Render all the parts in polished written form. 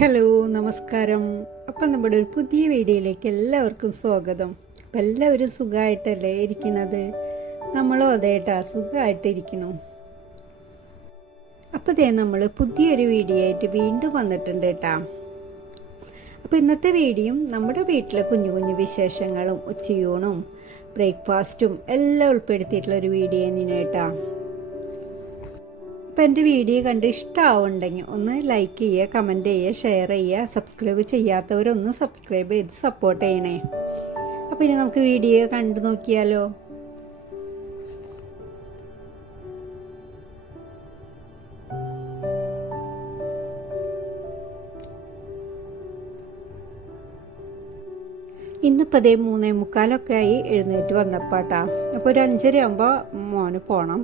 Hello നമസ്കാരം. അപ്പം നമ്മുടെ ഒരു പുതിയ വീഡിയോയിലേക്ക് എല്ലാവർക്കും സ്വാഗതം. അപ്പം എല്ലാവരും സുഖമായിട്ടല്ലേ ഇരിക്കണത്? നമ്മളും അതേട്ടാ സുഖമായിട്ടിരിക്കണം. അപ്പോൾ ഇതേ നമ്മൾ പുതിയൊരു വീഡിയോ ആയിട്ട് വീണ്ടും വന്നിട്ടുണ്ട് കേട്ടാ. അപ്പോൾ ഇന്നത്തെ വീഡിയോയും നമ്മുടെ വീട്ടിലെ കുഞ്ഞു കുഞ്ഞു വിശേഷങ്ങളും ഉച്ചയൂണും ബ്രേക്ക്ഫാസ്റ്റും എല്ലാം ഉൾപ്പെടുത്തിയിട്ടുള്ളൊരു വീഡിയോ തന്നെയാണ് കേട്ടാ. അപ്പോൾ എൻ്റെ വീഡിയോ കണ്ട് ഇഷ്ടമാവുന്നുണ്ടെങ്കിൽ ഒന്ന് ലൈക്ക് ചെയ്യുക, കമൻറ്റ് ചെയ്യുക, ഷെയർ ചെയ്യുക. സബ്സ്ക്രൈബ് ചെയ്യാത്തവരൊന്ന് സബ്സ്ക്രൈബ് ചെയ്ത് സപ്പോർട്ട് ചെയ്യണേ. അപ്പോൾ ഇനി നമുക്ക് വീഡിയോ കണ്ടു നോക്കിയാലോ. ഇന്നിപ്പോൾ അതേ 3:45 ആയി എഴുന്നേറ്റ് വന്നപ്പോട്ടാ. അപ്പോൾ ഒരു 5:30 ആകുമ്പോൾ മോന് പോകണം.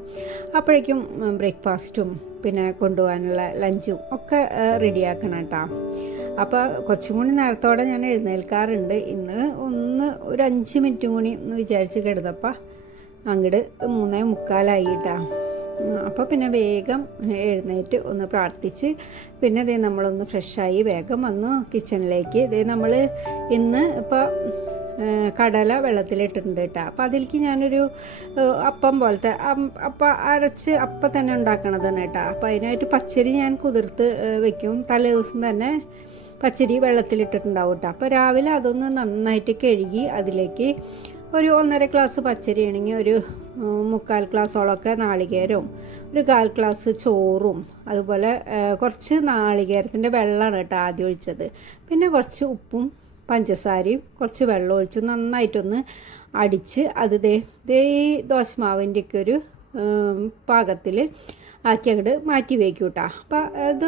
അപ്പോഴേക്കും ബ്രേക്ക്ഫാസ്റ്റും പിന്നെ കൊണ്ടുപോകാനുള്ള ലഞ്ചും ഒക്കെ റെഡിയാക്കണം കേട്ടോ. അപ്പോൾ കുറച്ചും കൂടി നേരത്തോടെ ഞാൻ എഴുന്നേൽക്കാറുണ്ട്. ഇന്ന് ഒരു 5 മിനിറ്റും കൂടി ഒന്ന് വിചാരിച്ച് കിടന്നപ്പോൾ അങ്ങോട്ട് 3:45 കേട്ടോ. അപ്പോൾ പിന്നെ വേഗം എഴുന്നേറ്റ് ഒന്ന് പ്രാർത്ഥിച്ച് പിന്നെ ഇതേ നമ്മളൊന്ന് ഫ്രഷായി വേഗം വന്നു കിച്ചണിലേക്ക്. ഇതേ നമ്മൾ ഇന്ന് ഇപ്പോൾ കടല വെള്ളത്തിലിട്ടിട്ടുണ്ട് കേട്ടോ. അപ്പോൾ അതിലേക്ക് ഞാനൊരു അപ്പം പോലത്തെ അപ്പം അരച്ച് അപ്പം തന്നെ ഉണ്ടാക്കണതാണ് കേട്ടോ. അപ്പോൾ അതിനായിട്ട് പച്ചരി ഞാൻ കുതിർത്ത് വെക്കും. തലേ ദിവസം തന്നെ പച്ചരി വെള്ളത്തിലിട്ടിട്ടുണ്ടാവും കേട്ടോ. അപ്പോൾ രാവിലെ അതൊന്ന് നന്നായിട്ട് കഴുകി അതിലേക്ക് ഒരു 1.5 ഗ്ലാസ് പച്ചരി ആണെങ്കിൽ ഒരു 3/4 ഗ്ലാസോളമൊക്കെ നാളികേരവും ഒരു 1/4 ഗ്ലാസ് ചോറും അതുപോലെ കുറച്ച് നാളികേരത്തിൻ്റെ വെള്ളമാണ് കേട്ടോ ആദ്യം ഒഴിച്ചത്. പിന്നെ കുറച്ച് ഉപ്പും പഞ്ചസാരയും കുറച്ച് വെള്ളം ഒഴിച്ച് നന്നായിട്ടൊന്ന് അടിച്ച് അത് ദേ ദോശമാവിൻ്റെയൊക്കെ ഒരു പാകത്തിൽ ആക്കി അങ്ങോട്ട് മാറ്റി വയ്ക്കും കേട്ടോ. അപ്പോൾ അത്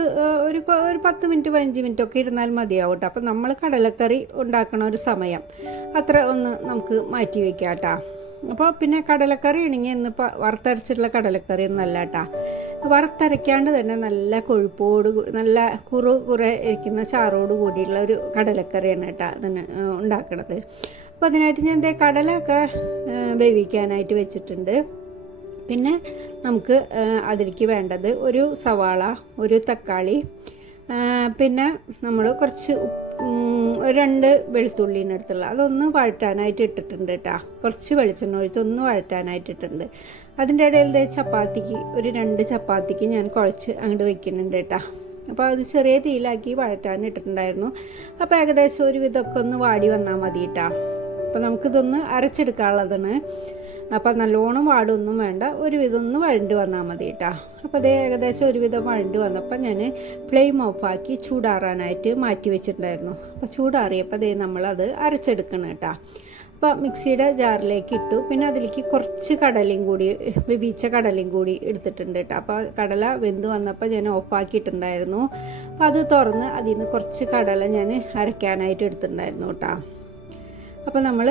ഒരു 10 മിനിറ്റ് 15 മിനിറ്റൊക്കെ ഇരുന്നാൽ മതിയാവും കേട്ടോ. അപ്പോൾ നമ്മൾ കടലക്കറി ഉണ്ടാക്കണ ഒരു സമയം അത്ര ഒന്ന് നമുക്ക് മാറ്റി വയ്ക്കാം കേട്ടോ. അപ്പോൾ പിന്നെ കടലക്കറി ആണെങ്കിൽ ഇന്നിപ്പോൾ വറുത്തരച്ചിട്ടുള്ള കടലക്കറി ഒന്നല്ല കേട്ടോ. വറുത്തരയ്ക്കാണ്ട് തന്നെ നല്ല കൊഴുപ്പോട് നല്ല കുറെ ഇരിക്കുന്ന ചാറോട് കൂടിയുള്ള ഒരു കടലക്കറിയാണ് കേട്ടോ അതിന് ഉണ്ടാക്കണത്. അപ്പോൾ അതിനായിട്ട് ഞാൻ കടലൊക്കെ വേവിക്കാനായിട്ട് വെച്ചിട്ടുണ്ട്. പിന്നെ നമുക്ക് അതിലേക്ക് വേണ്ടത് ഒരു സവാള, ഒരു തക്കാളി, പിന്നെ നമ്മൾ കുറച്ച് 2 വെളുത്തുള്ളിന് അടുത്തുള്ള അതൊന്ന് വഴറ്റാനായിട്ട് ഇട്ടിട്ടുണ്ട് കേട്ടോ. കുറച്ച് വെളിച്ചെണ്ണ ഒഴിച്ച് ഒന്ന് വഴറ്റാനായിട്ട് ഇട്ടിട്ടുണ്ട്. അതിൻ്റെ ഇടയിൽ ചപ്പാത്തിക്ക് ഒരു 2 ചപ്പാത്തിക്ക് ഞാൻ കുഴച്ച് അങ്ങോട്ട് വെക്കുന്നുണ്ട് കേട്ടോ. അപ്പോൾ അത് ചെറിയ തീയിലാക്കി വഴറ്റാൻ ഇട്ടിട്ടുണ്ടായിരുന്നു. അപ്പോൾ ഏകദേശം ഒരു വിധമൊക്കെ ഒന്ന് വാടി വന്നാൽ മതി കേട്ടോ. അപ്പോൾ നമുക്കിതൊന്ന് അരച്ചെടുക്കാനുള്ളതാണ്. അപ്പോൾ നല്ലോണം വാടൊന്നും വേണ്ട, ഒരുവിധം ഒന്ന് വഴണ്ട് വന്നാൽ മതി കേട്ടോ. അപ്പോൾ അത് ഏകദേശം ഒരുവിധം വഴണ്ട് വന്നപ്പോൾ ഞാൻ ഫ്ലെയിം ഓഫാക്കി ചൂടാറാനായിട്ട് മാറ്റി വെച്ചിട്ടുണ്ടായിരുന്നു. അപ്പോൾ ചൂടാറിയപ്പോൾ നമ്മളത് അരച്ചെടുക്കണം കേട്ടോ. അപ്പോൾ മിക്സിയുടെ ജാറിലേക്ക് ഇട്ടു. പിന്നെ അതിലേക്ക് കുറച്ച് കടലയും കൂടി വേവിച്ച കടലയും കൂടി എടുത്തിട്ടുണ്ട് കേട്ടോ. അപ്പോൾ കടല വെന്ത് വന്നപ്പോൾ ഞാൻ ഓഫാക്കിയിട്ടുണ്ടായിരുന്നു. അപ്പോൾ അത് തുറന്ന് അതിൽ നിന്ന് കുറച്ച് കടല ഞാൻ അരയ്ക്കാനായിട്ട് എടുത്തിട്ടുണ്ടായിരുന്നു കേട്ടോ. അപ്പോൾ നമ്മൾ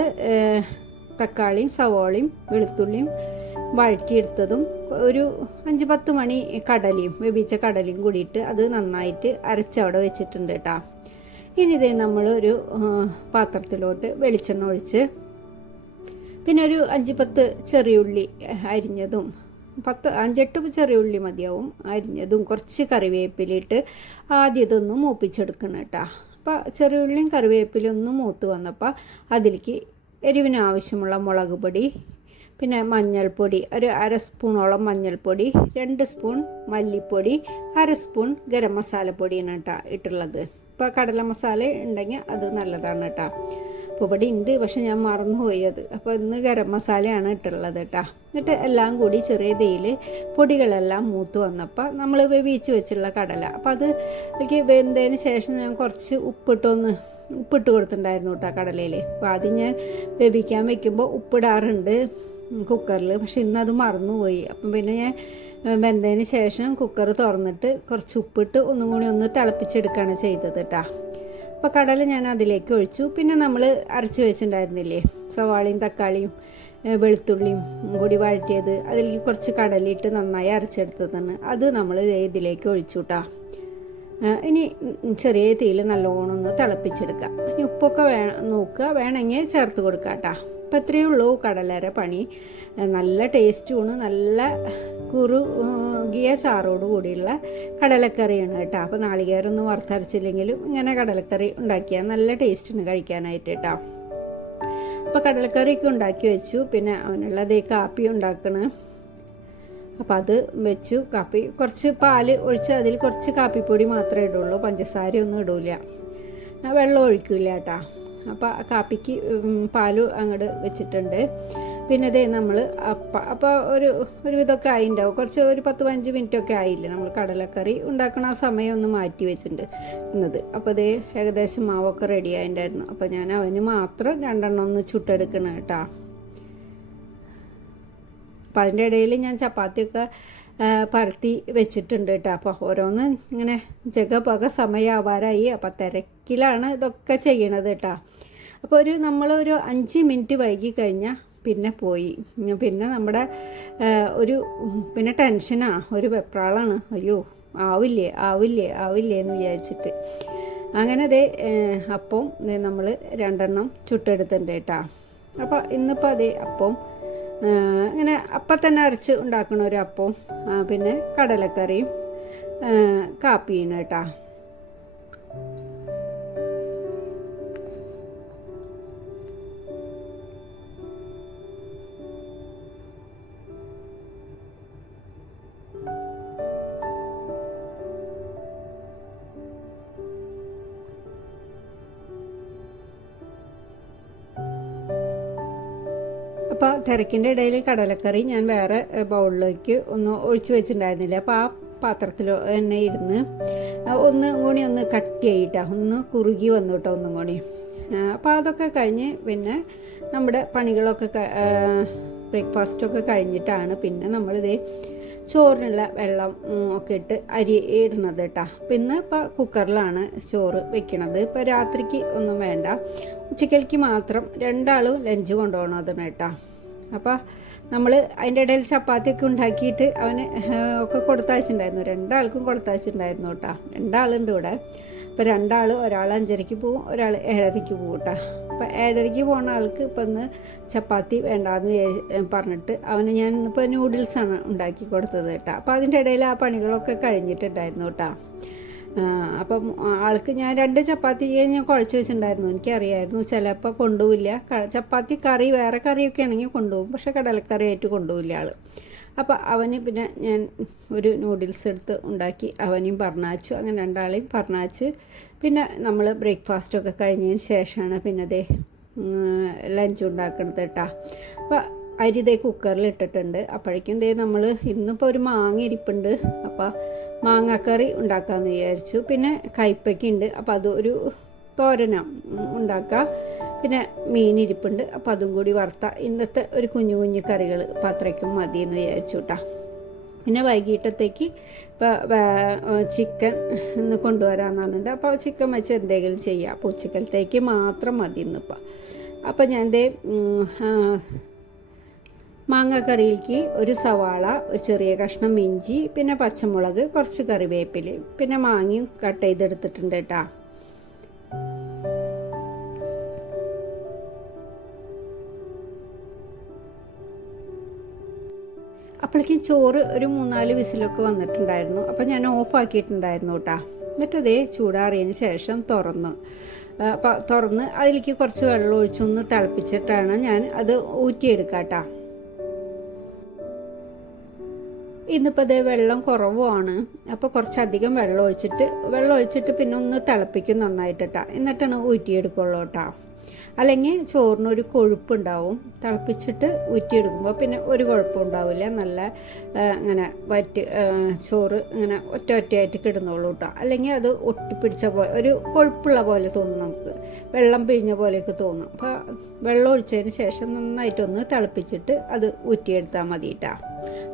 തക്കാളിയും സവോളയും വെളുത്തുള്ളിയും വഴറ്റിയെടുത്തതും ഒരു 5-10 മണി കടലയും വേവിച്ച കടലയും കൂടിയിട്ട് അത് നന്നായിട്ട് അരച്ചവിടെ വെച്ചിട്ടുണ്ട് കേട്ടോ. ഇനി നമ്മളൊരു പാത്രത്തിലോട്ട് വെളിച്ചെണ്ണ ഒഴിച്ച് പിന്നെ ഒരു 5-10 ചെറിയുള്ളി അരിഞ്ഞതും 5-8 ചെറിയുള്ളി മതിയാവും അരിഞ്ഞതും കുറച്ച് കറിവേപ്പിലിട്ട് ആദ്യം ഇതൊന്ന് മൂപ്പിച്ചെടുക്കണം കേട്ടോ. അപ്പോൾ ചെറിയുള്ളിയും കറിവേപ്പിലും ഒന്ന് മൂത്ത് വന്നപ്പോൾ അതിലേക്ക് എരിവിന് ആവശ്യമുള്ള മുളക് പൊടി, പിന്നെ മഞ്ഞൾപ്പൊടി ഒരു 1/2 സ്പൂണോളം മഞ്ഞൾപ്പൊടി, 2 സ്പൂൺ മല്ലിപ്പൊടി, 1/2 സ്പൂൺ ഗരം മസാലപ്പൊടിയാണ് കേട്ടോ ഇട്ടുള്ളത്. ഇപ്പോൾ കടല മസാല ഉണ്ടെങ്കിൽ അത് നല്ലതാണ് കേട്ടോ. അപ്പോൾ ഇവിടെ ഉണ്ട്, പക്ഷെ ഞാൻ മറന്നുപോയി അത്. അപ്പോൾ ഇന്ന് ഗരം മസാലയാണ് ഇട്ടുള്ളത് കേട്ടോ. എന്നിട്ട് എല്ലാം കൂടി ചെറിയ തീയിൽ പൊടികളെല്ലാം മൂത്ത് വന്നപ്പോൾ നമ്മൾ വേവിച്ച് വെച്ചുള്ള കടല അപ്പോൾ അത് എനിക്ക് വെന്തതിന് ശേഷം ഞാൻ കുറച്ച് ഉപ്പിട്ട് കൊടുത്തിട്ടുണ്ടായിരുന്നു കേട്ടോ കടലയിൽ. അപ്പോൾ ആദ്യം ഞാൻ വേവിക്കാൻ വെക്കുമ്പോൾ ഉപ്പിടാറുണ്ട് കുക്കറിൽ, പക്ഷെ ഇന്നത് മറന്നുപോയി. അപ്പം പിന്നെ ഞാൻ വെന്തതിന് ശേഷം കുക്കർ തുറന്നിട്ട് കുറച്ച് ഉപ്പിട്ട് ഒന്നും കൂടി ഒന്ന് തിളപ്പിച്ചെടുക്കുകയാണ് ചെയ്തത് കേട്ടോ. അപ്പോൾ കടല ഞാൻ അതിലേക്ക് ഒഴിച്ചു. പിന്നെ നമ്മൾ അരച്ച് വെച്ചിട്ടുണ്ടായിരുന്നില്ലേ സവാളയും തക്കാളിയും വെളുത്തുള്ളിയും കൂടി വഴറ്റിയത്, അതിലേക്ക് കുറച്ച് കടലിട്ട് നന്നായി അരച്ചെടുത്തതാണ്. അത് നമ്മൾ ഇതിലേക്ക് ഒഴിച്ചു കേട്ടോ. ഇനി ചെറിയ തീയിൽ നല്ലോണം ഒന്ന് തിളപ്പിച്ചെടുക്കുക. ഇനി ഉപ്പൊക്കെ നോക്കുക, വേണമെങ്കിൽ ചേർത്ത് കൊടുക്കുക കേട്ടോ. അപ്പോൾ ഇത്രയേ ഉള്ളൂ കടലര പണി. നല്ല ടേസ്റ്റുമാണ്, നല്ല കുറുകിയ ചാറോട് കൂടിയുള്ള കടലക്കറിയാണ് കേട്ടോ. അപ്പോൾ നാളികേരമൊന്നും വറുത്തരച്ചില്ലെങ്കിലും ഇങ്ങനെ കടലക്കറി ഉണ്ടാക്കിയാൽ നല്ല ടേസ്റ്റാണ് കഴിക്കാനായിട്ട് കേട്ടോ. അപ്പോൾ കടലക്കറിയൊക്കെ ഉണ്ടാക്കി വെച്ചു. പിന്നെ അവനുള്ളത് കാപ്പി ഉണ്ടാക്കണം. അപ്പോൾ അത് വെച്ചു. കാപ്പി കുറച്ച് പാല് ഒഴിച്ച് അതിൽ കുറച്ച് കാപ്പിപ്പൊടി മാത്രമേ ഇടുള്ളൂ, പഞ്ചസാരയൊന്നും ഇടില്ല, വെള്ളം ഒഴിക്കില്ല കേട്ടോ. അപ്പോൾ കാപ്പിക്ക് പാല് അങ്ങോട്ട് വെച്ചിട്ടുണ്ട്. പിന്നെ അതേ നമ്മൾ അപ്പോൾ ഒരു വിധമൊക്കെ ആയിണ്ടാവും, കുറച്ച് ഒരു 10-15 മിനിറ്റൊക്കെ ആയില്ലേ. നമ്മൾ കടലക്കറി ഉണ്ടാക്കണ ആ സമയം ഒന്ന് മാറ്റി വെച്ചിട്ടുണ്ട് ഇന്നത്. അപ്പോൾ അതേ ഏകദേശം മാവൊക്കെ റെഡി ആയിട്ടുണ്ടായിരുന്നു. അപ്പോൾ ഞാൻ അവന് മാത്രം 2 എണ്ണം ഒന്ന് ചുട്ടെടുക്കണം കേട്ടോ. അപ്പം അതിൻ്റെ ഇടയിൽ ഞാൻ ചപ്പാത്തിയൊക്കെ പരത്തി വെച്ചിട്ടുണ്ട് കേട്ടോ. അപ്പോൾ ഓരോന്ന് ഇങ്ങനെ ജഗപക സമയമാവാറായി. അപ്പോൾ തിരക്കിലാണ് ഇതൊക്കെ ചെയ്യണത് കേട്ടോ. അപ്പോൾ നമ്മളൊരു 5 മിനിറ്റ് വൈകി കഴിഞ്ഞാൽ പിന്നെ പോയി. പിന്നെ നമ്മുടെ പിന്നെ ടെൻഷനാണ്, ഒരു വെപ്രാളാണ്. അയ്യോ ആവില്ലേ എന്ന് വിചാരിച്ചിട്ട്. അങ്ങനെ അതേ അപ്പം നമ്മൾ 2 എണ്ണം ചുട്ടെടുത്തിട്ടുണ്ട് കേട്ടോ. അപ്പോൾ ഇന്നിപ്പോൾ അതേ അപ്പം ഇങ്ങനെ അപ്പം തന്നെ അരച്ച് ഉണ്ടാക്കണ ഒരു അപ്പവും പിന്നെ കടലക്കറിയും കാപ്പിയും കേട്ടോ. അപ്പോൾ തിരക്കിൻ്റെ ഇടയിൽ കടലക്കറി ഞാൻ വേറെ ബൗളിലേക്ക് ഒന്ന് ഒഴിച്ച് വെച്ചിട്ടുണ്ടായിരുന്നില്ല. അപ്പോൾ ആ പാത്രത്തിൽ തന്നെ ഇരുന്ന് ഒന്ന് കട്ടിയായിട്ടാണ് ഒന്ന് കുറുകി വന്നു കേട്ടോ ഒന്നും കൂടി. അപ്പോൾ അതൊക്കെ കഴിഞ്ഞ് പിന്നെ നമ്മുടെ പണികളൊക്കെ ബ്രേക്ക്ഫാസ്റ്റൊക്കെ കഴിഞ്ഞിട്ടാണ് പിന്നെ നമ്മളിത് ചോറിനുള്ള വെള്ളം ഒക്കെ ഇട്ട് അരി ഇടുന്നത് കേട്ടോ. പിന്നെ ഇപ്പോൾ കുക്കറിലാണ് ചോറ് വെക്കണത്. ഇപ്പോൾ രാത്രിക്ക് ഒന്നും വേണ്ട, ഉച്ചക്കലേക്ക് മാത്രം. 2 ആളും ലഞ്ച് കൊണ്ടുപോകണം അതിന് കേട്ടോ. അപ്പോൾ നമ്മൾ അതിൻ്റെ ഇടയിൽ ചപ്പാത്തിയൊക്കെ ഉണ്ടാക്കിയിട്ട് അവന് ഒക്കെ കൊടുത്തയച്ചിട്ടുണ്ടായിരുന്നു. 2 ആൾക്കും കൊടുത്തയച്ചിട്ടുണ്ടായിരുന്നു കേട്ടോ. 2 ആളുണ്ട് ഇവിടെ. അപ്പോൾ 2 ആൾ, ഒരാൾ 5:30 പോവും, ഒരാൾ 7:30 പോവും കേട്ടോ. അപ്പോൾ 7:30 പോകുന്ന ആൾക്ക് ഇപ്പം ഇന്ന് ചപ്പാത്തി വേണ്ടാന്ന് പറഞ്ഞിട്ട് അവന് ഞാൻ ഇന്നിപ്പോൾ നൂഡിൽസാണ് ഉണ്ടാക്കി കൊടുത്തത് കേട്ടോ. അപ്പോൾ അതിൻ്റെ ഇടയിൽ ആ പണികളൊക്കെ കഴിഞ്ഞിട്ടുണ്ടായിരുന്നു കേട്ടോ. അപ്പം ആൾക്ക് ഞാൻ 2 ചപ്പാത്തി ഞാൻ കുഴച്ച് വെച്ചിട്ടുണ്ടായിരുന്നു. എനിക്കറിയായിരുന്നു ചിലപ്പോൾ കൊണ്ടുപോവില്ല. ചപ്പാത്തി കറി വേറെ കറിയൊക്കെ ആണെങ്കിൽ കൊണ്ടുപോകും, പക്ഷേ കടലക്കറി ആയിട്ട് കൊണ്ടുപോവില്ല ആൾ. അപ്പോൾ അവന് പിന്നെ ഞാൻ ഒരു നൂഡിൽസ് എടുത്ത് ഉണ്ടാക്കി അവനെയും പറഞ്ഞയച്ചു. അങ്ങനെ 2 ആളെയും പറഞ്ഞയച്ച് പിന്നെ നമ്മൾ ബ്രേക്ക്ഫാസ്റ്റൊക്കെ കഴിഞ്ഞതിന് ശേഷമാണ് പിന്നെ അതേ ലഞ്ച് ഉണ്ടാക്കുന്നത് കേട്ടോ. അപ്പോൾ അരി ഇതേ കുക്കറിൽ ഇട്ടിട്ടുണ്ട്. അപ്പോഴേക്കും ഇതേ നമ്മൾ ഇന്നിപ്പോൾ ഒരു മാങ്ങ ഇരിപ്പുണ്ട്. അപ്പോൾ മാങ്ങാക്കറി ഉണ്ടാക്കാമെന്ന് വിചാരിച്ചു. പിന്നെ കയ്പ്പയ്ക്കുണ്ട്, അപ്പോൾ അതൊരു തോരന ഉണ്ടാക്കാം. പിന്നെ മീനിരിപ്പുണ്ട്, അപ്പോൾ അതും കൂടി വറുത്താൽ ഇന്നത്തെ ഒരു കുഞ്ഞു കുഞ്ഞു കറികൾ പാത്രയ്ക്കും മതിയെന്ന് വിചാരിച്ചു കേട്ടോ. പിന്നെ വൈകിട്ടത്തേക്ക് ഇപ്പോൾ ചിക്കൻ ഇന്ന് കൊണ്ടുവരാമെന്ന് പറഞ്ഞിട്ടുണ്ട്. അപ്പോൾ ചിക്കൻ വെച്ച് എന്തെങ്കിലും ചെയ്യാം. അപ്പോൾ ഉച്ചക്കലത്തേക്ക് മാത്രം മതി ഇന്നിപ്പോൾ. അപ്പോൾ ഞാൻ മാങ്ങാക്കറിയിലേക്ക് ഒരു സവാള, ഒരു ചെറിയ കഷ്ണം ഇഞ്ചി, പിന്നെ പച്ചമുളക്, കുറച്ച് കറിവേപ്പില, പിന്നെ മാങ്ങയും കട്ട് ചെയ്തെടുത്തിട്ടുണ്ട് കേട്ടോ. അപ്പോഴേക്കും ചോറ് ഒരു 3-4 വിസിലൊക്കെ വന്നിട്ടുണ്ടായിരുന്നു. അപ്പോൾ ഞാൻ ഓഫാക്കിയിട്ടുണ്ടായിരുന്നു കേട്ടോ. എന്നിട്ട് ഇതേ ചൂടാറിയതിന് ശേഷം തുറന്ന് അതിലേക്ക് കുറച്ച് വെള്ളം ഒഴിച്ചൊന്ന് തിളപ്പിച്ചിട്ടാണ് ഞാൻ അത് ഊറ്റിയെടുക്കാം കേട്ടോ. ഇന്നിപ്പോൾ അതേ വെള്ളം കുറവാണ്. അപ്പോൾ കുറച്ചധികം വെള്ളം ഒഴിച്ചിട്ട് പിന്നെ ഒന്ന് തിളപ്പിക്കും നന്നായിട്ട് കേട്ടോ. എന്നിട്ടാണ് ഊറ്റിയെടുക്കുള്ളൂ കേട്ടോ. അല്ലെങ്കിൽ ചോറിനൊരു കൊഴുപ്പുണ്ടാവും. തിളപ്പിച്ചിട്ട് ഊറ്റിയെടുക്കുമ്പോൾ പിന്നെ ഒരു കുഴപ്പമുണ്ടാവില്ല. നല്ല ഇങ്ങനെ ചോറ് ഇങ്ങനെ ഒറ്റയായിട്ട് കിടന്നോളൂ കേട്ടോ. അല്ലെങ്കിൽ അത് ഒട്ടിപ്പിടിച്ച പോലെ ഒരു കൊഴുപ്പുള്ള പോലെ തോന്നും, നമുക്ക് വെള്ളം പിഴിഞ്ഞ പോലെയൊക്കെ തോന്നും. അപ്പോൾ വെള്ളം ഒഴിച്ചതിന് ശേഷം നന്നായിട്ടൊന്ന് തിളപ്പിച്ചിട്ട് അത് ഊറ്റിയെടുത്താൽ മതി കേട്ടോ.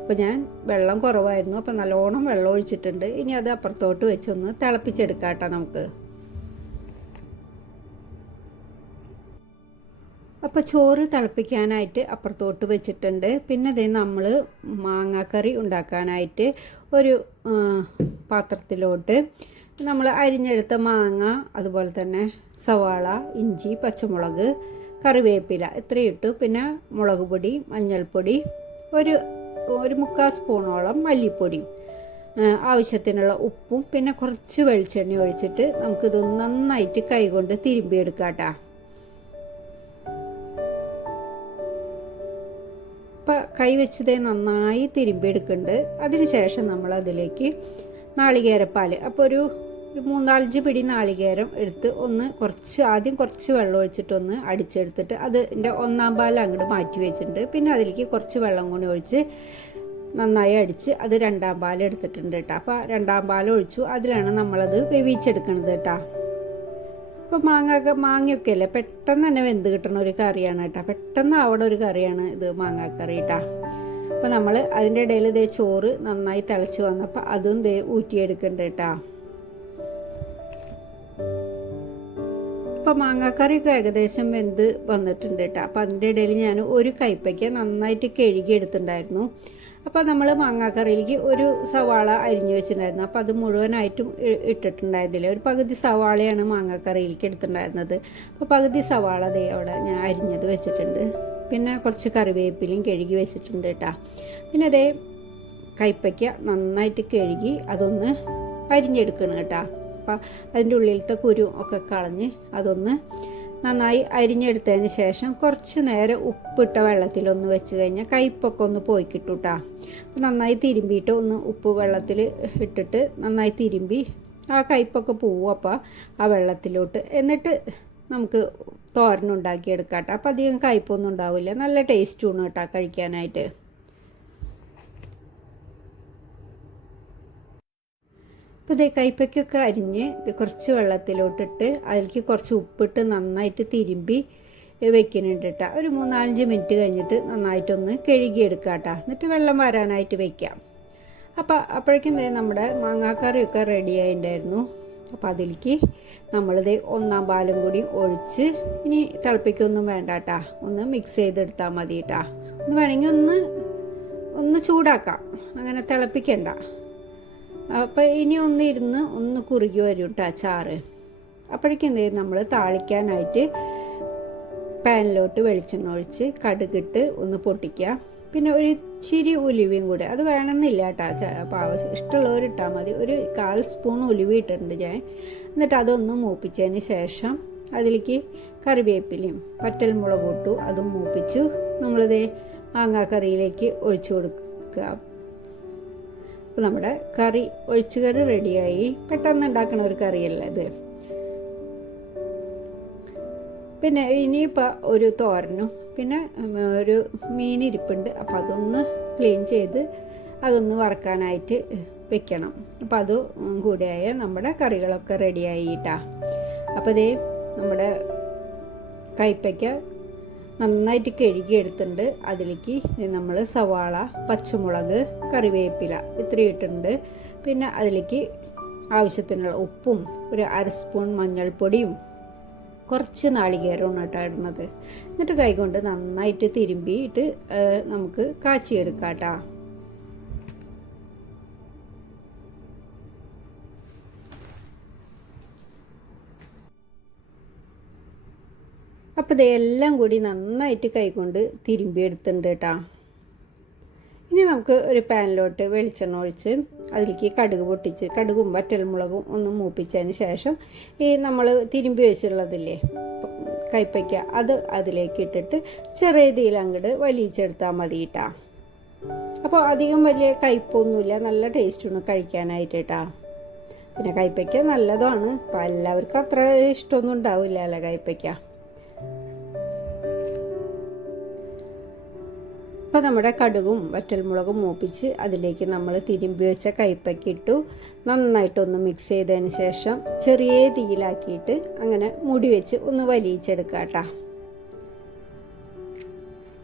അപ്പോൾ ഞാൻ വെള്ളം കുറവായിരുന്നു, അപ്പോൾ നല്ലോണം വെള്ളം ഒഴിച്ചിട്ടുണ്ട്. ഇനി അത് അപ്പുറത്തോട്ട് വെച്ചൊന്ന് തിളപ്പിച്ചെടുക്കാം കേട്ടോ നമുക്ക്. അപ്പോൾ ചോറ് തിളപ്പിക്കാനായിട്ട് അപ്പുറത്തോട്ട് വെച്ചിട്ടുണ്ട്. പിന്നെ അതേ നമ്മൾ മാങ്ങാക്കറി ഉണ്ടാക്കാനായിട്ട് ഒരു പാത്രത്തിലോട്ട് നമ്മൾ അരിഞ്ഞെടുത്ത മാങ്ങ, അതുപോലെ തന്നെ സവാള, ഇഞ്ചി, പച്ചമുളക്, കറിവേപ്പില ഇത്രയും ഇട്ടു. പിന്നെ മുളക് പൊടി, മഞ്ഞൾപ്പൊടി, ഒരു 1/4 സ്പൂണോളം മല്ലിപ്പൊടിയും, ആവശ്യത്തിനുള്ള ഉപ്പും, പിന്നെ കുറച്ച് വെളിച്ചെണ്ണ ഒഴിച്ചിട്ട് നമുക്കിതൊന്ന് നന്നായിട്ട് കൈകൊണ്ട് തിരുമ്പിയെടുക്കാം കേട്ടോ. അപ്പം കൈ വെച്ചതേ നന്നായി തിരുമ്പിയെടുക്കുന്നുണ്ട്. അതിന് ശേഷം നമ്മൾ അതിലേക്ക് നാളികേരപ്പാൽ, അപ്പോൾ ഒരു 3-4 പിടി നാളികേരം എടുത്ത് ആദ്യം കുറച്ച് വെള്ളം ഒഴിച്ചിട്ടൊന്ന് അടിച്ചെടുത്തിട്ട് അതിൻ്റെ 1/4 പാൽ അങ്ങോട്ട് മാറ്റി വെച്ചിട്ടുണ്ട്. പിന്നെ അതിലേക്ക് കുറച്ച് വെള്ളം കൂടി ഒഴിച്ച് നന്നായി അടിച്ച് അത് 2/2 പാൽ എടുത്തിട്ടുണ്ട് കേട്ടോ. അപ്പോൾ 2/2 പാൽ ഒഴിച്ചു. അതിലാണ് നമ്മളത് വേവിച്ചെടുക്കണത് കേട്ടോ. അപ്പോൾ മാങ്ങയൊക്കെ അല്ലേ പെട്ടെന്ന് തന്നെ വെന്ത് കിട്ടുന്ന ഒരു കറിയാണ് കേട്ടോ. പെട്ടെന്ന് ആവണ ഒരു കറിയാണ് ഇത് മാങ്ങാക്കറി കേട്ടോ. അപ്പോൾ നമ്മൾ അതിൻ്റെ ഇടയിൽ ഇതേ ചോറ് നന്നായി തിളച്ച് വന്നപ്പോൾ അതും ഊറ്റിയെടുക്കുന്നുണ്ട് കേട്ടോ. അപ്പോൾ മാങ്ങാക്കറിയൊക്കെ ഏകദേശം വെന്ത് വന്നിട്ടുണ്ട് കേട്ടോ. അപ്പോൾ അതിൻ്റെ ഇടയിൽ ഞാൻ ഒരു കൈപ്പയ്ക്ക നന്നായിട്ട് കഴുകി എടുത്തിട്ടുണ്ടായിരുന്നു. അപ്പോൾ നമ്മൾ മാങ്ങാക്കറിയിലേക്ക് ഒരു സവാള അരിഞ്ഞു വെച്ചിട്ടുണ്ടായിരുന്നു. അപ്പോൾ അത് മുഴുവനായിട്ടും ഇട്ടിട്ടുണ്ടായിരുന്നില്ല. ഒരു പകുതി സവാളയാണ് മാങ്ങാക്കറിയിലേക്ക് എടുത്തിട്ടുണ്ടായിരുന്നത്. അപ്പോൾ പകുതി സവാള അവിടെ ഞാൻ അരിഞ്ഞത് വെച്ചിട്ടുണ്ട്. പിന്നെ കുറച്ച് കറിവേപ്പിലയും കഴുകി വെച്ചിട്ടുണ്ട് കേട്ടോ. പിന്നെ അതേ കൈപ്പയ്ക്ക നന്നായിട്ട് കഴുകി അതൊന്ന് അരിഞ്ഞെടുക്കണം കേട്ടോ. അപ്പോൾ അതിൻ്റെ ഉള്ളിലത്തെ കുരു ഒക്കെ കളഞ്ഞ് അതൊന്ന് നന്നായി അരിഞ്ഞെടുത്തതിന് ശേഷം കുറച്ച് നേരം ഉപ്പിട്ട വെള്ളത്തിലൊന്ന് വെച്ച് കഴിഞ്ഞാൽ കയ്പ്പൊക്കെ ഒന്ന് പോയി കിട്ടും കേട്ടോ. അപ്പോൾ നന്നായി തിരുമ്പിയിട്ട് ഉപ്പ് വെള്ളത്തിൽ ഇട്ടിട്ട് നന്നായി തിരുമ്പി ആ കയ്പ്പൊക്കെ പോവും അപ്പോൾ ആ വെള്ളത്തിലോട്ട്. എന്നിട്ട് നമുക്ക് തോരനുണ്ടാക്കിയെടുക്കാം കേട്ടോ. അപ്പോൾ അധികം കയ്പ്പൊന്നും ഉണ്ടാവില്ല, നല്ല ടേസ്റ്റുമാണ് കേട്ടോ കഴിക്കാനായിട്ട്. അപ്പോൾ ഇതേ കയ്പ്പയ്ക്കൊക്കെ അരിഞ്ഞ് കുറച്ച് വെള്ളത്തിലോട്ടിട്ട് അതിലേക്ക് കുറച്ച് ഉപ്പിട്ട് നന്നായിട്ട് തിരുമ്പി വെക്കുന്നുണ്ട് കേട്ടോ. ഒരു 3-4 മിനിറ്റ് കഴിഞ്ഞിട്ട് നന്നായിട്ടൊന്ന് കഴുകിയെടുക്കാം കേട്ടോ. എന്നിട്ട് വെള്ളം വരാനായിട്ട് വെക്കാം. അപ്പോൾ അപ്പോഴേക്കും നമ്മുടെ മാങ്ങാക്കറിയൊക്കെ റെഡി ആയിട്ടുണ്ടായിരുന്നു. അപ്പോൾ അതിലേക്ക് നമ്മളിത് 1/4 പാലും കൂടി ഒഴിച്ച് ഇനി തിളപ്പിക്കൊന്നും വേണ്ട കേട്ടോ. ഒന്ന് മിക്സ് ചെയ്തെടുത്താൽ മതി കേട്ടോ. ഒന്ന് വേണമെങ്കിൽ ഒന്ന് ചൂടാക്കാം, അങ്ങനെ തിളപ്പിക്കണ്ട. അപ്പോൾ ഇനി ഒന്ന് കുറുകി വരും കേട്ടോ ചാറ്. അപ്പോഴേക്കും എന്ത് ചെയ്യും, നമ്മൾ താളിക്കാനായിട്ട് പാനിലോട്ട് വെളിച്ചെണ്ണ ഒഴിച്ച് കടുകിട്ട് ഒന്ന് പൊട്ടിക്കുക. പിന്നെ ഒരു ഇച്ചിരി ഉലുവയും കൂടെ, അത് വേണമെന്നില്ല കേട്ടോ, അപ്പോൾ ഇഷ്ടമുള്ളവരിട്ടാൽ മതി. ഒരു 1/4 സ്പൂൺ ഉലുവ ഇട്ടിട്ടുണ്ട് ഞാൻ. എന്നിട്ട് അതൊന്ന് മൂപ്പിച്ചതിന് ശേഷം അതിലേക്ക് കറിവേപ്പിലയും പറ്റൽമുളക് ഇട്ടു, അതും മൂപ്പിച്ചു നമ്മളിത് മാങ്ങാക്കറിയിലേക്ക് ഒഴിച്ചു കൊടുക്കുക. അപ്പോൾ നമ്മുടെ ഒഴിച്ചുകറി റെഡിയായി. പെട്ടെന്ന് ഉണ്ടാക്കുന്ന ഒരു കറിയല്ല ഇത്. പിന്നെ ഇനിയിപ്പോൾ ഒരു തോരനും പിന്നെ ഒരു മീനിരിപ്പുണ്ട്. അപ്പോൾ അതൊന്ന് ക്ലീൻ ചെയ്ത് അതൊന്ന് വറക്കാനായിട്ട് വെക്കണം. അപ്പോൾ അത് കൂടിയായ നമ്മുടെ കറികളൊക്കെ റെഡിയായി കേട്ടോ. അപ്പോൾ ഇതേ നമ്മുടെ കയ്പ്പയ്ക്ക നന്നായിട്ട് കഴുകിയെടുത്തിട്ടുണ്ട്. അതിലേക്ക് നമ്മൾ സവാള, പച്ചമുളക്, കറിവേപ്പില ഇത്രയും ഇട്ടിട്ടുണ്ട്. പിന്നെ അതിലേക്ക് ആവശ്യത്തിനുള്ള ഉപ്പും ഒരു 1/2 സ്പൂൺ മഞ്ഞൾപ്പൊടിയും കുറച്ച് നാളികേരമാണ് കേട്ടോ ഇടുന്നത്. എന്നിട്ട് കൈകൊണ്ട് നന്നായിട്ട് തിരുമ്പിയിട്ട് നമുക്ക് കാച്ചിയെടുക്കാം കേട്ടോ. അപ്പോൾ ഇതെല്ലാം കൂടി നന്നായിട്ട് കൈകൊണ്ട് തിരുമ്പിയെടുത്തിട്ടുണ്ട് കേട്ടോ. ഇനി നമുക്ക് ഒരു പാനിലോട്ട് വെളിച്ചെണ്ണ ഒഴിച്ച് അതിലേക്ക് കടുക് പൊട്ടിച്ച് കടുകും വറ്റൽമുളകും ഒന്ന് മൂപ്പിച്ചതിന് ശേഷം ഈ നമ്മൾ തിരുമ്പി വെച്ചുള്ളതില്ലേ കയ്പ്പയ്ക്ക അത് അതിലേക്ക് ഇട്ടിട്ട് ചെറിയ തീയിൽ അങ്ങോട്ട് വലിച്ചെടുത്താൽ മതി കേട്ടോ. അപ്പോൾ അധികം വലിയ കയ്പ്പൊന്നുമില്ല, നല്ല ടേസ്റ്റാണ് കഴിക്കാനായിട്ട് കേട്ടോ. പിന്നെ കയ്പ്പയ്ക്ക നല്ലതാണ്. അപ്പോൾ എല്ലാവർക്കും അത്ര ഇഷ്ടമൊന്നും ഉണ്ടാവില്ല അല്ലേ കയ്പ്പയ്ക്ക. അപ്പോൾ നമ്മുടെ കടുകും വറ്റൽമുളകും മൂപ്പിച്ച് അതിലേക്ക് നമ്മൾ തിരുമ്പി വെച്ച കയ്പ്പയ്ക്ക ഇട്ടു. നന്നായിട്ടൊന്ന് മിക്സ് ചെയ്തതിന് ശേഷം ചെറിയ തീയിലാക്കിയിട്ട് അങ്ങനെ മൂടി വെച്ച് ഒന്ന് വലിയിച്ചെടുക്കുക കേട്ടോ.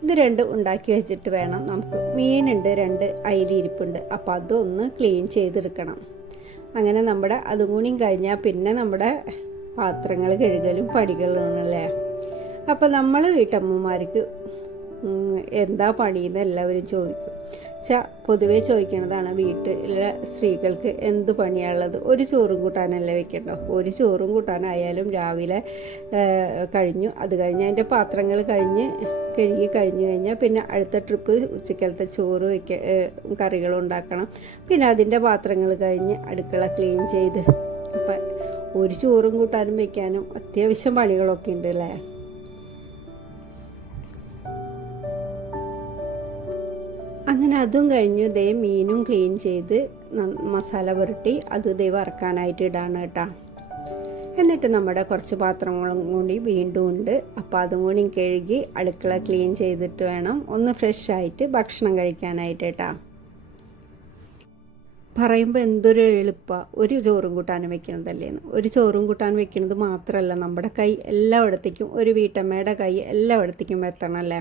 ഇത് രണ്ടും ഉണ്ടാക്കി വെച്ചിട്ട് വേണം നമുക്ക്. മീനുണ്ട്, 2 അയിലിരിപ്പുണ്ട്. അപ്പോൾ അതൊന്ന് ക്ലീൻ ചെയ്തെടുക്കണം. അങ്ങനെ നമ്മുടെ അതും കൂടിയും കഴിഞ്ഞാൽ പിന്നെ നമ്മുടെ പാത്രങ്ങൾ കഴുകലും പടികളാണല്ലേ. അപ്പോൾ നമ്മൾ വീട്ടമ്മമാർക്ക് എന്താ പണിയെന്ന് എല്ലാവരും ചോദിക്കും. പൊതുവേ ചോദിക്കണതാണ് വീട്ടിലെ സ്ത്രീകൾക്ക് എന്ത് പണിയാണുള്ളത്, ഒരു ചോറും കൂട്ടാനല്ലേ വെക്കണ്ടോ? ഒരു ചോറും കൂട്ടാനായാലും രാവിലെ കഴിഞ്ഞു. അത് കഴിഞ്ഞ് അതിൻ്റെ പാത്രങ്ങൾ കഴുകി കഴിഞ്ഞാൽ പിന്നെ അടുത്ത ട്രിപ്പ് ഉച്ചക്കലത്തെ ചോറ് കറികളും ഉണ്ടാക്കണം. പിന്നെ അതിൻ്റെ പാത്രങ്ങൾ കഴിഞ്ഞ് അടുക്കള ക്ലീൻ ചെയ്ത്, അപ്പം ഒരു ചോറും കൂട്ടാനും വെക്കാനും അത്യാവശ്യം പണികളൊക്കെ ഉണ്ട് അല്ലേ? അങ്ങനെ അതും കഴിഞ്ഞു. ദേ മീനും ക്ലീൻ ചെയ്ത് മസാല പുരട്ടി അത് ദേ വറക്കാനായിട്ട് ഇടാണ് കേട്ടോ. എന്നിട്ട് നമ്മുടെ കുറച്ച് പാത്രങ്ങളും കൂടി വീണ്ടും ഉണ്ട്. അപ്പോൾ അതും കൂടി കഴുകി അടുക്കള ക്ലീൻ ചെയ്തിട്ട് വേണം ഒന്ന് ഫ്രഷ് ആയിട്ട് ഭക്ഷണം കഴിക്കാനായിട്ട് കേട്ടോ. പറയുമ്പോൾ എന്തൊരു എളുപ്പമാണ്, ഒരു ചോറും കൂട്ടാനും വെക്കണതല്ലേന്ന്. ഒരു ചോറും കൂട്ടാൻ വെക്കുന്നത് മാത്രമല്ല, നമ്മുടെ കൈ എല്ലായിടത്തേക്കും, ഒരു വീട്ടമ്മയുടെ കൈ എല്ലായിടത്തേക്കും എത്തണമല്ലേ.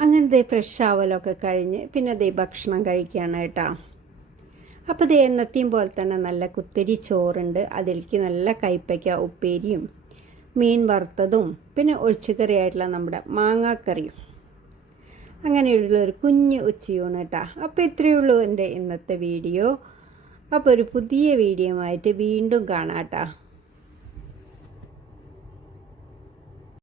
അങ്ങനെ ദേ ഫ്രഷ് ആവലൊക്കെ കഴിഞ്ഞ് പിന്നെ ദേ ഭക്ഷണം കഴിക്കുകയാണ് കേട്ടോ. അപ്പോൾ ദേ എന്നത്തെയും പോലെ തന്നെ നല്ല കുത്തരി ചോറുണ്ട്. അതിലേക്ക് നല്ല കയ്പ്പയ്ക്ക ഉപ്പേരിയും മീൻ വറുത്തതും പിന്നെ ഒഴിച്ചുകറിയായിട്ടുള്ള നമ്മുടെ മാങ്ങാക്കറിയും, അങ്ങനെയുള്ളൊരു കുഞ്ഞ് ഉച്ചയൂണ് കേട്ടോ. അപ്പോൾ ഇത്രയേ ഉള്ളൂ എൻ്റെ ഇന്നത്തെ വീഡിയോ. അപ്പോൾ ഒരു പുതിയ വീഡിയോ ആയിട്ട് വീണ്ടും കാണാം കേട്ടോ.